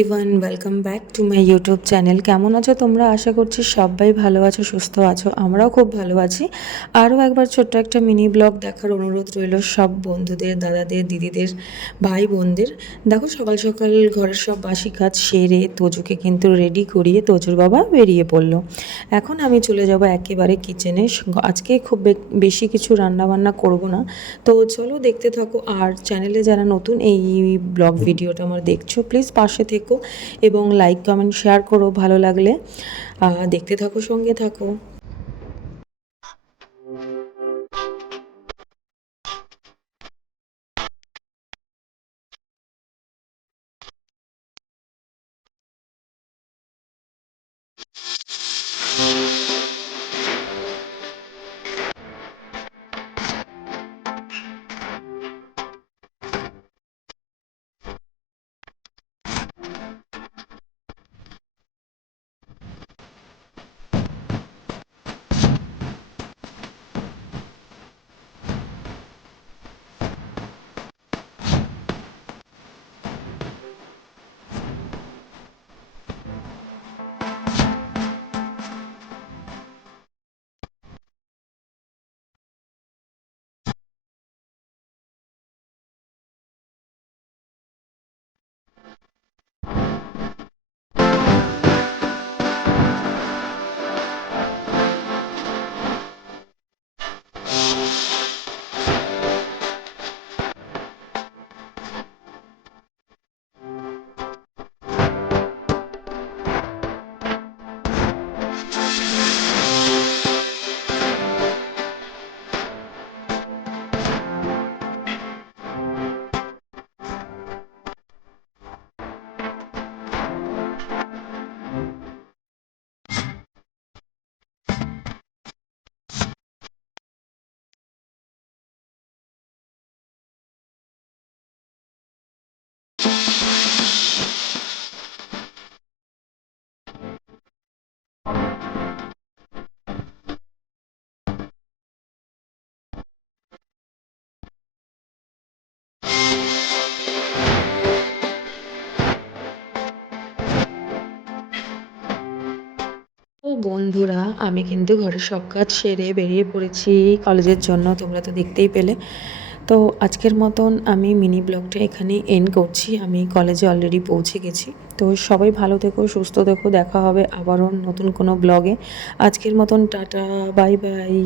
Everyone welcome back to my YouTube channel কেমন আছো তোমরা? আশা করছি সবাই ভালো আছো, সুস্থ আছো। আমরাও খুব ভালো আছি। আরও একবার ছোট্ট একটা মিনি ব্লগ দেখার অনুরোধ রইল সব বন্ধুদের, দাদাদের, দিদিদের ভাই বোনদের দেখো, সকাল সকাল ঘরের সব বাসি কাজ সেরে তোজুকে কিন্তু রেডি করিয়ে তোজুর বাবা বেরিয়ে পড়ল। এখন আমি চলে যাব একেবারে কিচেনে আজকে খুব বেশি কিছু রান্না বান্না করব না। তো চলো দেখতে থাকো। আর চ্যানেলে যারা নতুন, এই ব্লগ ভিডিওটা আমার দেখছ প্লিজ পাশে থেকো। এবং লাইক কমেন্ট শেয়ার করো ভালো লাগলে। দেখতে থাকো সঙ্গে থাকো। বন্ধুরা, আমি কিন্তু ঘরের সব কাজ সেরে বেরিয়ে পড়েছি কলেজের জন্য, তোমরা তো দেখতেই পেলে। তো আজকের মতন আমি মিনি ব্লগটা এখানে এন্ড করছি, আমি কলেজে অলরেডি পৌঁছে গেছি। তো সবাই ভালো থেকো, সুস্থ থেকো, দেখা হবে আবারও নতুন কোনো ব্লগে। আজকের মতন টাটা বাই বাই